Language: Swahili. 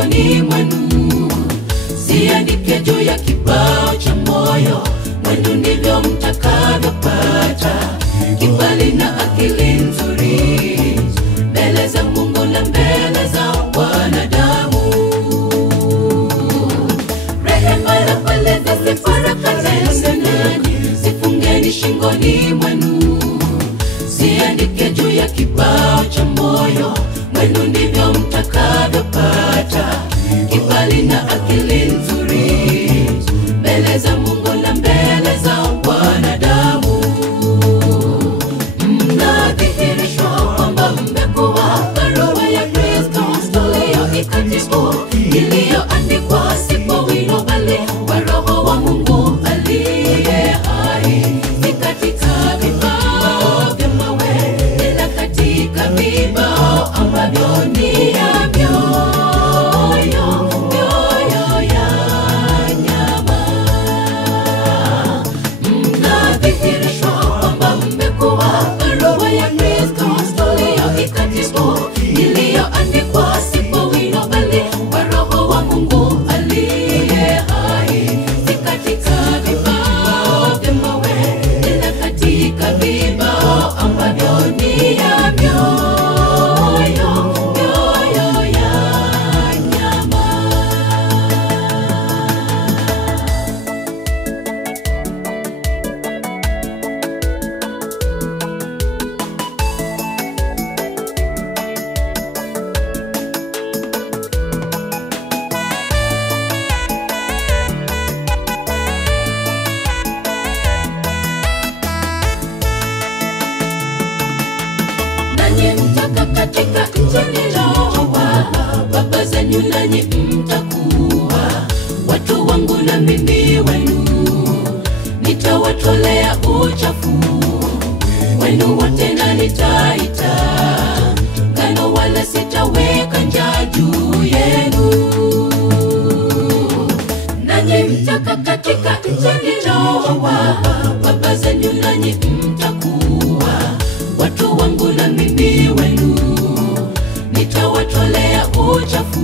shingoni mwenu, siandike juu ya kibao cha moyo mwenu, ndivyo mtakavyopata kibali na akili nzuri mbele za Mungu na mbele za wanadamu. Rehema na fadhili zifarakazeni, zifungeni shingoni mwenu, siandike juu ya kibao cha moyo mwenu, ndivyo mtakavyopata kibali na akili nzuri mbele za Mungu na mbele za wanadamu. Mnadhihirishwa kwamba mmekuwa barua ya Kristo tuliyoikatibu, iliyoandikwa si kwa wino bali kwa Roho wa Mungu aliye hai, si katika vibao vya mawe ila katika vibao ambavyo ni ya mioyo ya nyama. Mnadhihirishwa kwamba mmekuwa barua ya Kristo tuliyoikatibu, iliyoandikwa si kwa wino bali kwa Roho wa Mungu aliye hai, si katika vibao vya mawe ila katika vibao ambavyo ni ya mioyo ya nyama. Nanyi mtaka katika nchi niliyowapa baba zenu, nanyi mtakuwa watu wangu na mimi wenu, nitawatolea uchafu wenu wote na nitaita ngano, wala sitaweka njaa juu yenu. Nanyi mtaka katika nchi niliyowapa baba zenu, nanyi mtakuwa watu wangu na mimi wenu, nitawatolea uchafu